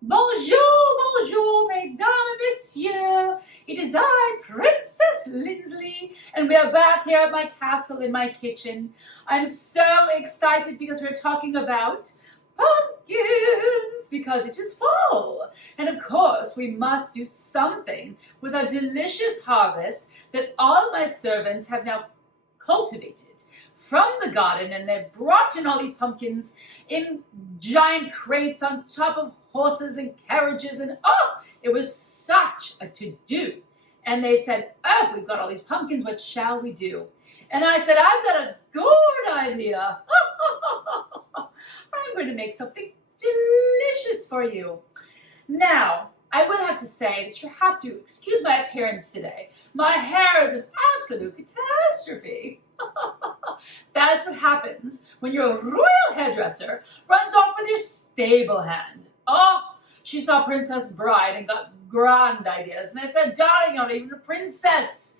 Bonjour, bonjour, mesdames et messieurs. It is I, Princess Lindsley, and we are back here at my castle in my kitchen. I'm so excited because we're talking about pumpkins because it is fall. And of course, we must do something with our delicious harvest that all my servants have now cultivated from the garden, and they've brought in all these pumpkins in giant crates on top of horses and carriages, and it was such a to-do. And they said, oh, we've got all these pumpkins, what shall we do? And I said, I've got a good idea. I'm going to make something delicious for you. Now, I will have to say that you have to excuse my appearance today. My hair is an absolute catastrophe. That is what happens when your royal hairdresser runs off with your stable hand. Oh, she saw Princess Bride and got grand ideas. And I said, darling, you're not even a princess.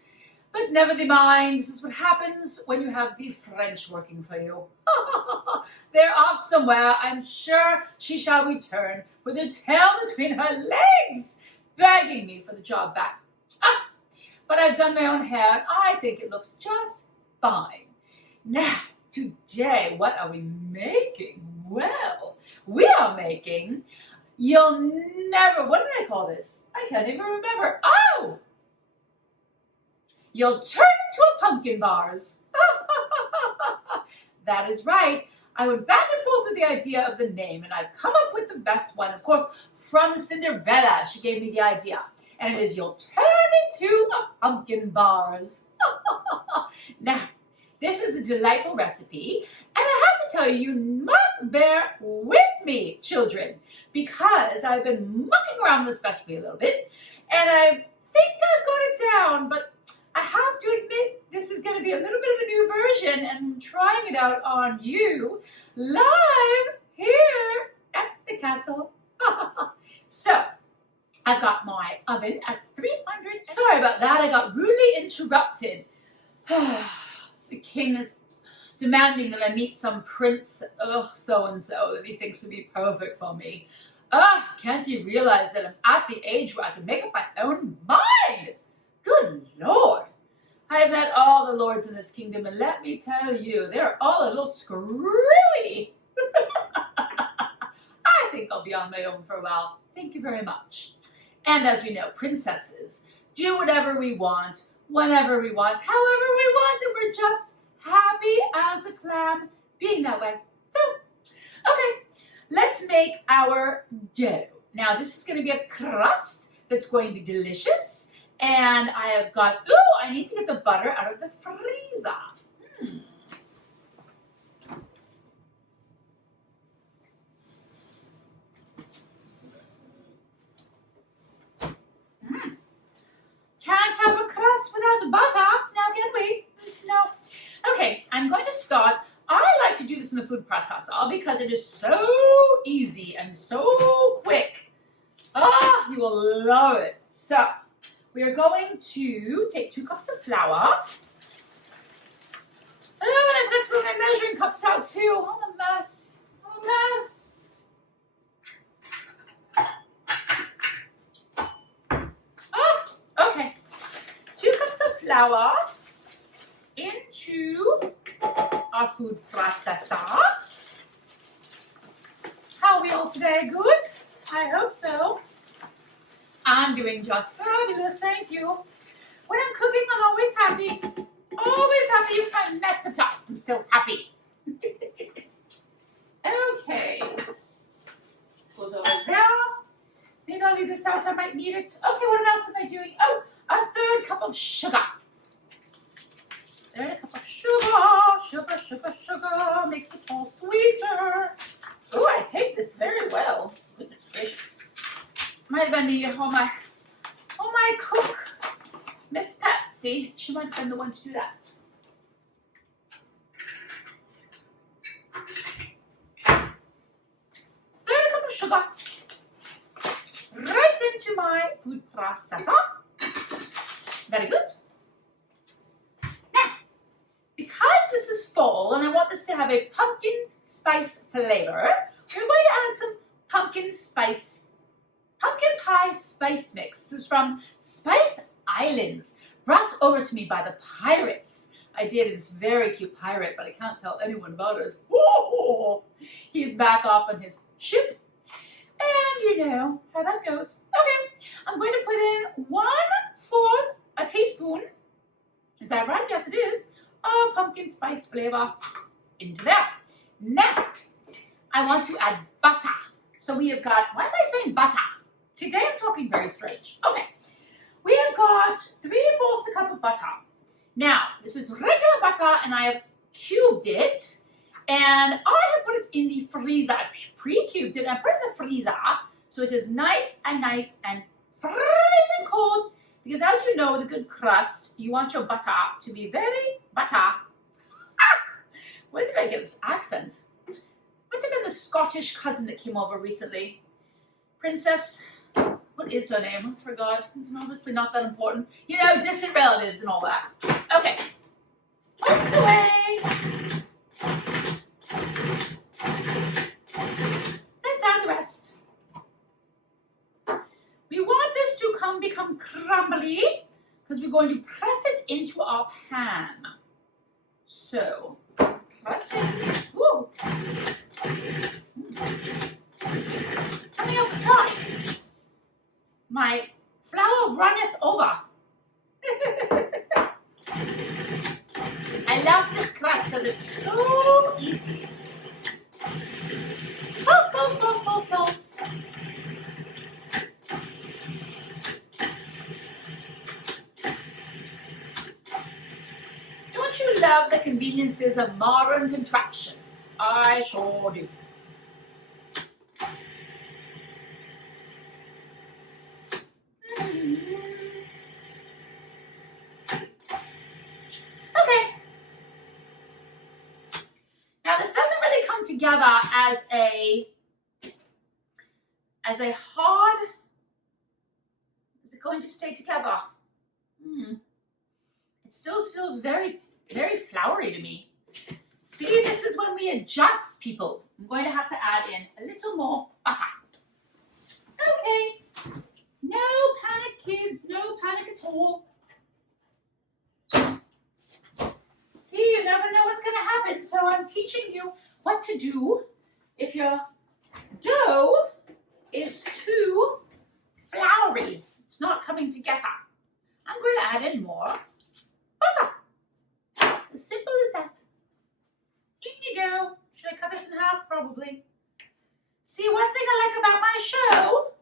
But never mind, this is what happens when you have the French working for you. They're off somewhere. I'm sure she shall return with her tail between her legs, begging me for the job back. But I've done my own hair, and I think it looks just fine. Now, today, what are we making? Well, we are making, you'll never, what did I call this? I can't even remember. Oh! You'll turn into a pumpkin bars. That is right. I went back and forth with the idea of the name, and I've come up with the best one. Of course, from Cinderella, she gave me the idea. And it is, you'll turn into a pumpkin bars. Now, this is a delightful recipe, and I have to tell you, you must bear with me, children, because I've been mucking around with this recipe a little bit, and I think I've got it down, but I have to admit this is going to be a little bit of a new version, and I'm trying it out on you live here at the castle. So, I got my oven at 300. Sorry about that, I got rudely interrupted. The king is demanding that I meet some prince, so-and-so, that he thinks would be perfect for me. Can't he realize that I'm at the age where I can make up my own mind? Good Lord. I have met all the lords in this kingdom, and let me tell you, they're all a little screwy. I think I'll be on my own for a while. Thank you very much. And as we know, princesses do whatever we want, whenever we want, however we want, and we're just happy as a clam being that way. So, okay, let's make our dough. Now, this is going to be a crust that's going to be delicious, and I have got, I need to get the butter out of the freezer. Can't have a crust without butter, now can we? No. Okay, I'm going to start. I like to do this in the food processor because it is so easy and so quick. You will love it. So, we are going to take 2 cups of flour. And I forgot to bring my measuring cups out too. I'm a mess. I'm a mess. Okay. 2 cups of flour into our food processor. How are we all today? Good? I hope so. I'm doing just fabulous, thank you. When I'm cooking, I'm always happy. Always happy if I mess it up. I'm still happy. Okay. This goes over there. Maybe I'll leave this out. I might need it. Okay, what else am I doing? Oh, a 3rd cup of sugar. 3rd cup of sugar. Sugar. Makes it all sweeter. Oh, I take this very well. Goodness gracious. Might have been my cook, Miss Patsy. She might have been the one to do that. 3rd cup of sugar. Right into my food processor. Very good. Now, because this is fall and I want this to have a pumpkin spice flavor, we're going to add some pumpkin spice pumpkin pie spice mix. This is from Spice Islands, brought over to me by the pirates. I did. It's a very cute pirate, but I can't tell anyone about it. Whoa! He's back off on his ship. And you know how that goes. Okay, I'm going to put in 1/4 a teaspoon. Is that right? Yes, it is. Of pumpkin spice flavor into there. Now, I want to add butter. So we have got, why am I saying butter? Today I'm talking very strange. Okay, we have got 3/4 a cup of butter. Now, this is regular butter and I have cubed it. And I have put it in the freezer. I pre-cubed it and I put it in the freezer so it is nice and freezing cold. Because as you know, with a good crust, you want your butter to be very butter. Ah! Where did I get this accent? Might have been the Scottish cousin that came over recently. Princess, what is her name? I forgot. It's obviously not that important. You know, distant relatives and all that. Okay. What's the way? Let's add the rest. We want this to become crumbly because we're going to press it into our pan. So, press it. Woo. Coming out the sides. My flour runneth over. I love this crust because it's so easy. Pulse, pulse, pulse, pulse, pulse. Don't you love the conveniences of modern contraptions? I sure do. Okay. Now this doesn't really come together as a hard. Is it going to stay together? It still feels very, very floury to me. See, this is when we adjust, people. I'm going to have to add in a little more butter. Okay. No panic, kids. No panic at all. See, you never know what's going to happen. So I'm teaching you what to do if your dough is too floury. It's not coming together. I'm going to add in more butter. As simple as that. In you go. Should I cut this in half? Probably. See, one thing I like about my show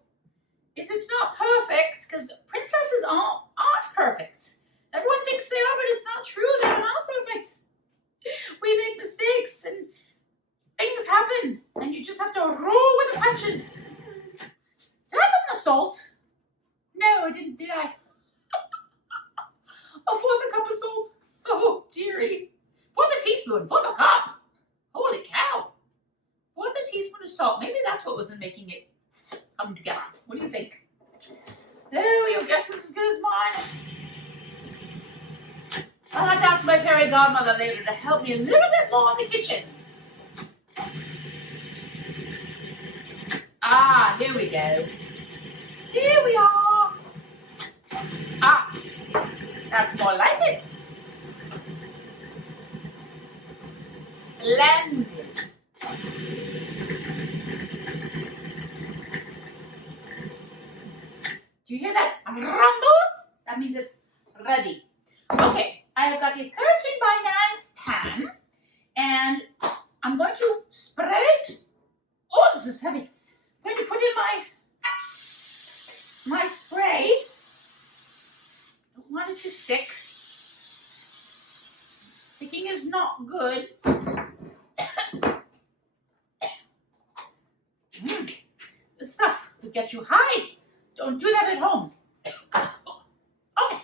is it's not perfect because princesses aren't perfect. Everyone thinks they are, but it's not true. They're not perfect. We make mistakes and things happen, and you just have to roll with the punches. Did I put in the salt? No, I didn't, did I? 1/4 cup of salt. Oh, dearie. 1/4 teaspoon, 1/4 cup. Holy cow. 1/4 teaspoon of salt. Maybe that's what wasn't making it come together. What do you think? Oh, your guess is as good as mine. I'll have to ask my fairy godmother later to help me a little bit more in the kitchen. Ah, here we go. Here we are. Ah, that's more like it. Splendid. Do you hear that rumble? That means it's ready. Okay, I have got a 13 by 9 pan, and I'm going to spread it. Oh, this is heavy. I'm going to put in my spray. Don't want it to stick. Sticking is not good. This stuff could get you high. Don't do that at home. Okay.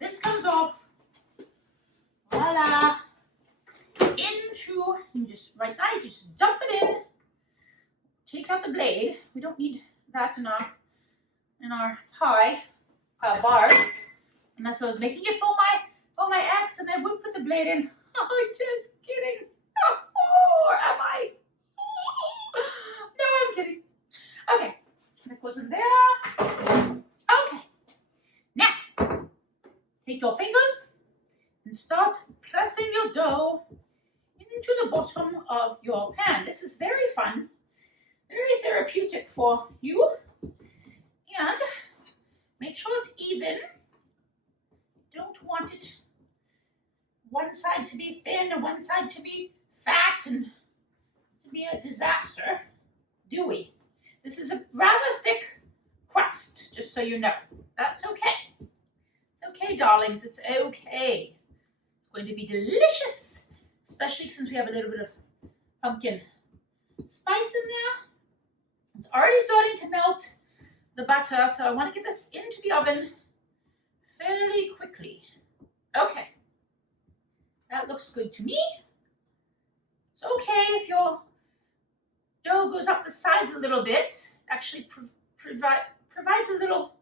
This comes off. Voila. Into, you just, right nice, you just dump it in. Take out the blade. We don't need that in our pie bar. And that's what I was making it for my ex, and I would put the blade in. Oh, just kidding. Oh, or am I? No, I'm kidding. Okay, I'm gonna that goes in there. Okay. Now, take your fingers and start pressing your dough into the bottom of your pan. This is very fun, very therapeutic for you. And make sure it's even. Don't want it one side to be thin and one side to be fat and to be a disaster, do we? This is a rather thick crust, just so you know. That's okay. It's okay, darlings. It's okay. It's going to be delicious, especially since we have a little bit of pumpkin spice in there. It's already starting to melt the butter, so I want to get this into the oven fairly quickly. Okay. That looks good to me. It's okay if your dough goes up the sides a little bit. Actually provides a little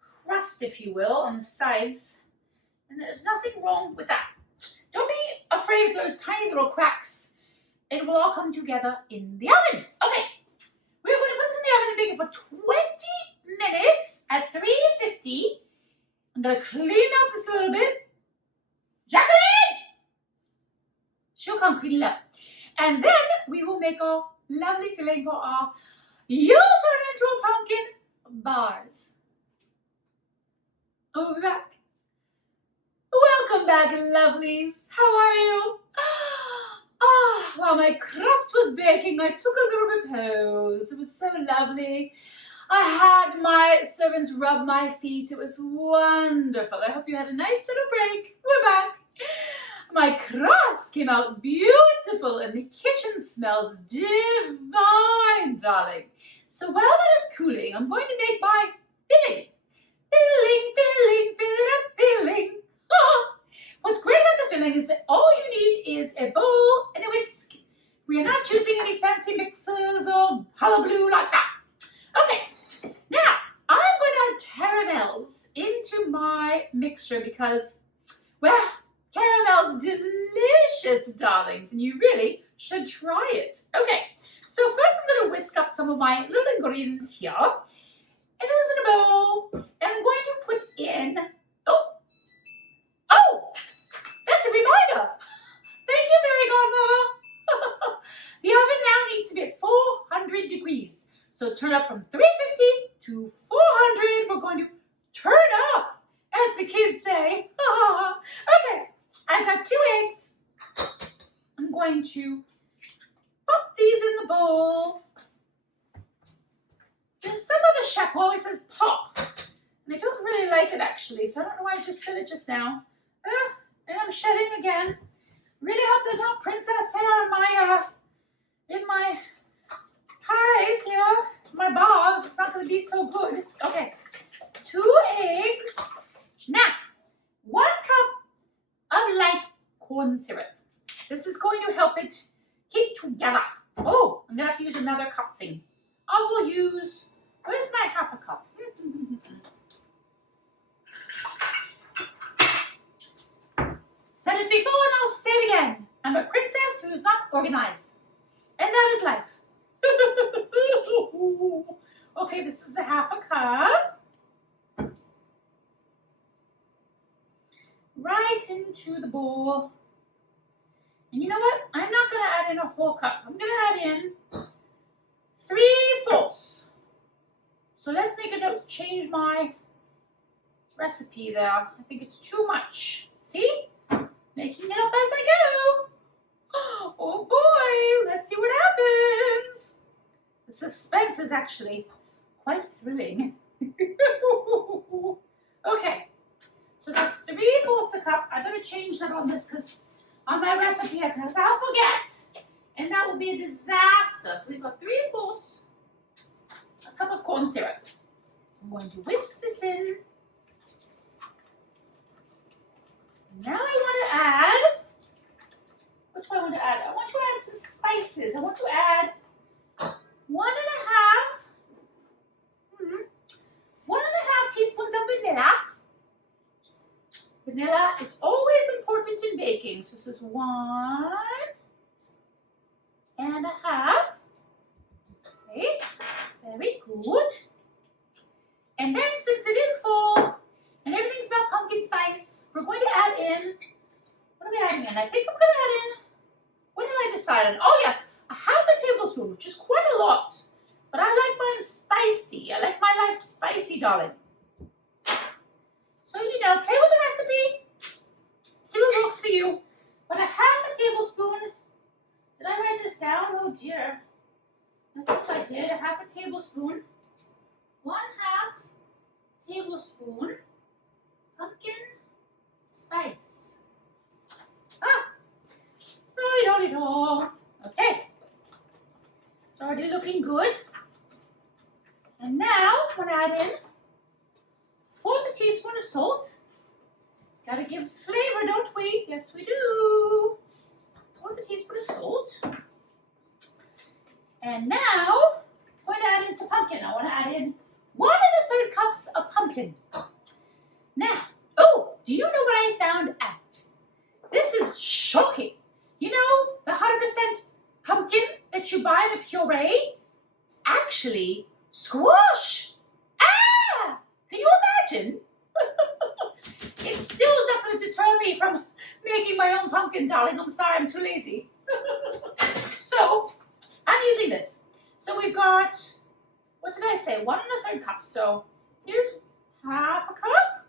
crust, if you will, on the sides. And there's nothing wrong with that. Don't be afraid of those tiny little cracks. It will all come together in the oven. Okay. We're going to put this in the oven and bake it for 20 minutes at 350. I'm going to clean up this a little bit. Jacqueline! She'll come clean it up. And then we will make our lovely filling for our You'll Turn Into a Pumpkin bars. Oh, we're back. Welcome back, lovelies. How are you? While my crust was baking, I took a little repose. It was so lovely. I had my servants rub my feet. It was wonderful. I hope you had a nice little break. We're back. My crust came out beautiful and the kitchen smells divine, darling. So while that is cooling, I'm going to make my filling. Filling. What's great about the filling is that all you need is a bowl and a whisk. We are not using any fancy mixers or hullabaloo like that. Okay, now I'm going to add caramels into my mixture because, well, caramel's delicious, darlings, and you really should try it. Okay, so first I'm going to whisk up some of my little ingredients here. And this is in a bowl, and I'm going to put in, that's a reminder. Thank you, Fairy Godmother. The oven now needs to be at 400 degrees. So turn up from 350 to 400. We're going to turn up, as the kids say. Okay, I've got 2 eggs. I'm going to pop these in the bowl. There's some other chef who always says pop, and I don't really like it actually, so I don't know why I just said it just now. And I'm shedding again. Really hope there's no princess hair in my pies here, my bars. It's not going to be so good. Okay, 2 eggs. Now, 1 cup of light corn syrup. This is going to help it keep together. Oh, I'm going to have to use another cup thing. I will use, where's my half a cup? Said it before and I'll say it again. I'm a princess who's not organized. And that is life. Okay, this is a half a cup. Right into the bowl. And you know what? I'm not going to add in a whole cup. I'm going to add in 3/4. So let's make a note, change my recipe there. I think it's too much. See? Making it up as I go. Oh boy, let's see what happens. The suspense is actually quite thrilling. Okay, so that's 3/4 a cup. I better change that on this because on my recipe because I'll forget. And that will be a disaster. So we've got 3/4 a cup of corn syrup. I'm going to whisk this in. Now I want to add, what do I want to add? I want to add some spices. I want to add 1.5 teaspoons of vanilla. Vanilla is always important in baking. So this is 1.5. Okay, very good. And I think I'm going to add in, what did I decide on? Oh yes, a half a tablespoon, which is quite a lot. But I like mine spicy. I like my life spicy, darling. So, you know, play with the recipe. See what works for you. But a half a tablespoon. Did I write this down? Oh dear. I think I did. A half a tablespoon. 1/2 tablespoon pumpkin spice. Ah! Okay. It's already looking good. And now I'm going to add in 1/4 teaspoon of salt. Gotta give flavor, don't we? Yes, we do. 1/4 teaspoon of salt. And now I'm going to add in some pumpkin. I want to add in 1 1/3 cups of pumpkin. Now, oh, do you know what I found out? This is shocking. You know, the 100% pumpkin that you buy in a puree, it's actually squash. Ah! Can you imagine? It still is not going to deter me from making my own pumpkin, darling. I'm sorry, I'm too lazy. So, I'm using this. So we've got, what did I say? 1 1/3 cups. So here's 1/2 cup.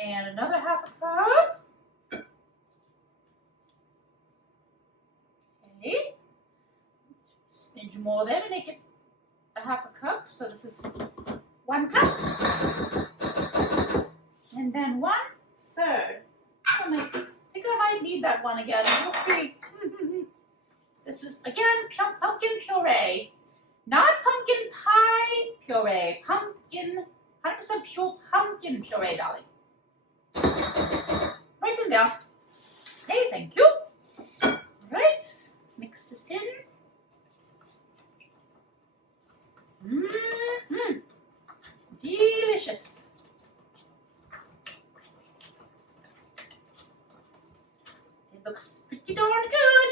And another 1/2 cup. Okay. Smidge more there to make it a 1/2 cup. So this is 1 cup. And then 1/3. I think I might need that one again. We'll see. This is, again, pumpkin puree. Not pumpkin pie puree. Pumpkin, 100% pure pumpkin puree, darling. Right in there. Okay, thank you. Right, let's mix this in. Delicious. It looks pretty darn good.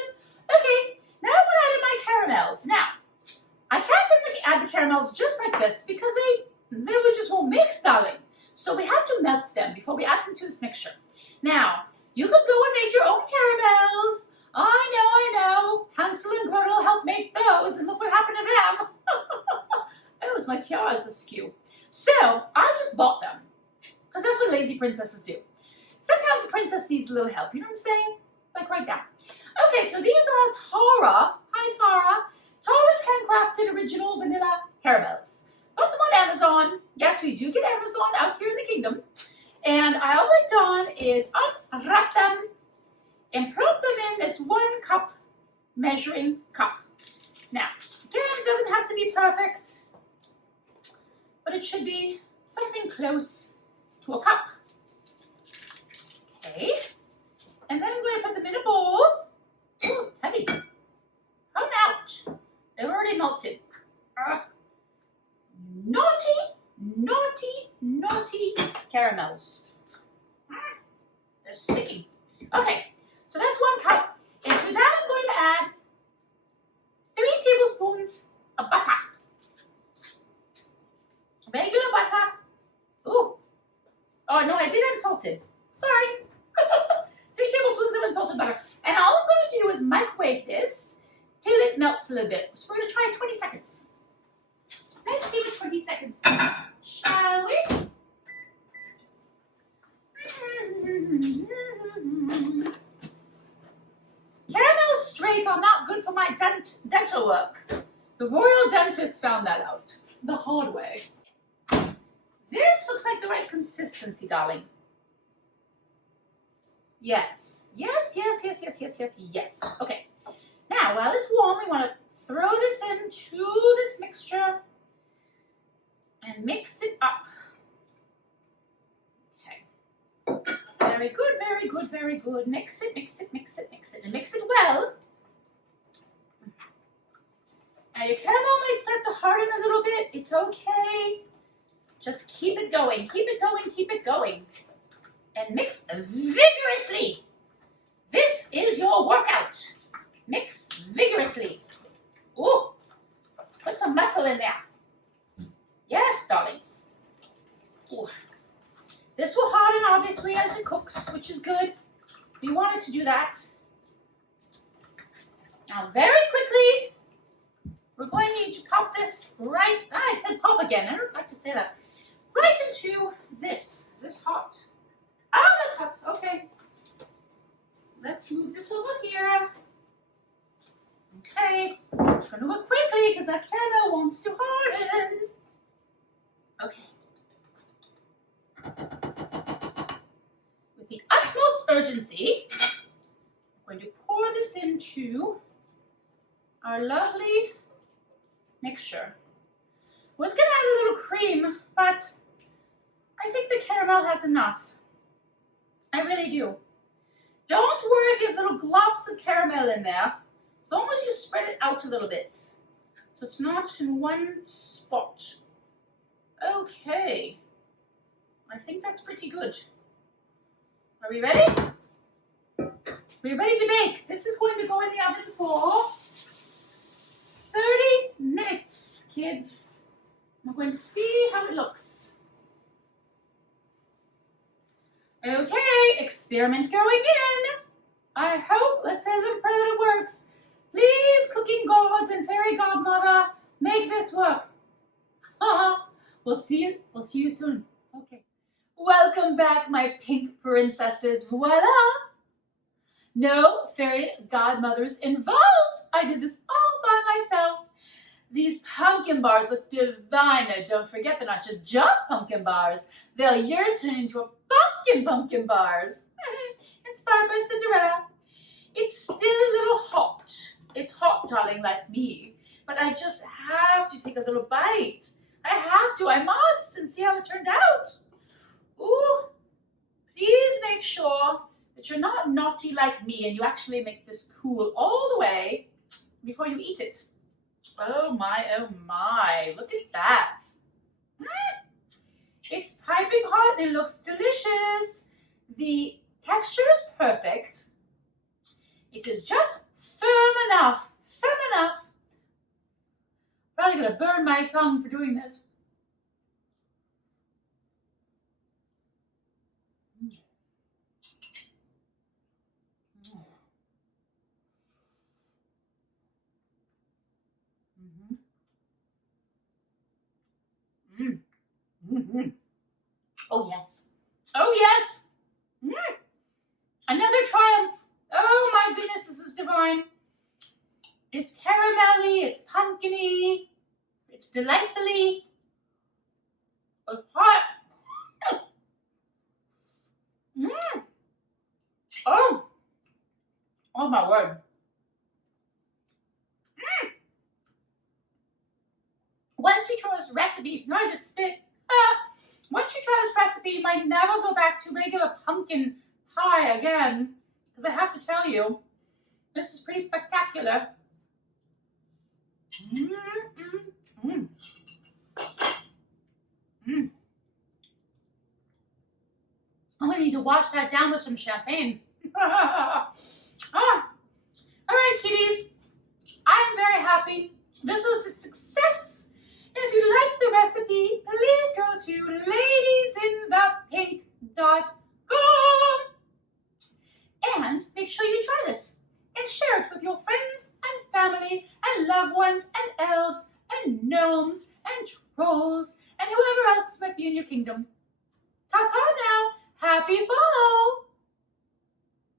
Okay, now I'm going to add in my caramels. Now, I can't add the caramels just like this because they just won't mix, darling. So we have to melt them before we add them to this mixture. Now, you could go and make your own caramels. I know. Hansel and Gretel helped make those, and look what happened to them. Oh, my tiara's askew. So, I just bought them, because that's what lazy princesses do. Sometimes a princess needs a little help, you know what I'm saying? Like right now. Okay, so these are Tara. Hi, Tara. Tara's handcrafted original vanilla caramels. Bought them on Amazon. Yes, we do get Amazon out here in the kingdom. And all I've done is unwrap them and put them in this 1 cup measuring cup. Now, again, it doesn't have to be perfect, but it should be something close to a cup. Okay, and then I'm going to put them in a bowl. Oh, it's heavy. Come out. They're already melted. Naughty caramels. They're sticky. Okay, so that's 1 cup. And to that I'm going to add 3 tablespoons of butter. Regular butter. Ooh. Oh, no, I did unsalted. Sorry. 3 tablespoons of unsalted butter. And all I'm going to do is microwave this till it melts a little bit. So we're going to try 20 seconds. Let's give it 20 seconds, shall we? Caramel straight are not good for my dental work. The royal dentist found that out the hard way. This looks like the right consistency, darling. Yes. Okay. Now, while it's warm, we want to throw this into this mixture and mix it up. Okay. Very good. Mix it, and mix it well. Now your caramel might start to harden a little bit. It's okay. Just keep it going. And mix vigorously. This is your workout. Mix vigorously. Ooh, put some muscle in there. Yes, darlings. Ooh, to do that. Now, very quickly, we're going to need to pop this right, it said pop again. I don't like to say that. Right into this. Is this hot? Oh, that's hot. Okay. Let's move this over here. Okay. I'm going to do it quickly because that caramel wants to harden. Okay. With the utmost urgency, I'm going to pour this into our lovely mixture. I was going to add a little cream, but I think the caramel has enough. I really do. Don't worry if you have little globs of caramel in there, as long as you spread it out a little bit, so it's not in one spot. Okay. I think that's pretty good. Are we ready? We're ready to bake. This is going to go in the oven for 30 minutes, kids. We're going to see how it looks. Okay, experiment going in. I hope, let's say a little prayer that it works. Please, cooking gods and fairy godmother, make this work. We'll see you soon. Okay. Welcome back, my pink princesses. Voila! No fairy godmothers involved. I did this all by myself. These pumpkin bars look divine. Now, don't forget, they're not just pumpkin bars. They'll yearn turn into a pumpkin bars. Inspired by Cinderella. It's still a little hot. It's hot, darling, like me. But I just have to take a little bite. I must, and see how it turned out. Ooh, please make sure that you're not naughty like me and you actually make this cool all the way before you eat it. Oh my, look at that. It's piping hot and it looks delicious. The texture is perfect. It is just firm enough. Probably gonna burn my tongue for doing this. Oh yes. Another triumph. Oh my goodness, this is divine. It's caramelly, it's pumpkiny, it's delightfully hot. Oh my word. Once you try this recipe, no, I just spit. Once you try this recipe, you might never go back to regular pumpkin pie again. Because I have to tell you, this is pretty spectacular. I'm going to need to wash that down with some champagne. All right, kiddies. I'm very happy. This was a success. And if you like the recipe, please go to ladiesinthepink.com and make sure you try this and share it with your friends and family and loved ones and elves and gnomes and trolls and whoever else might be in your kingdom.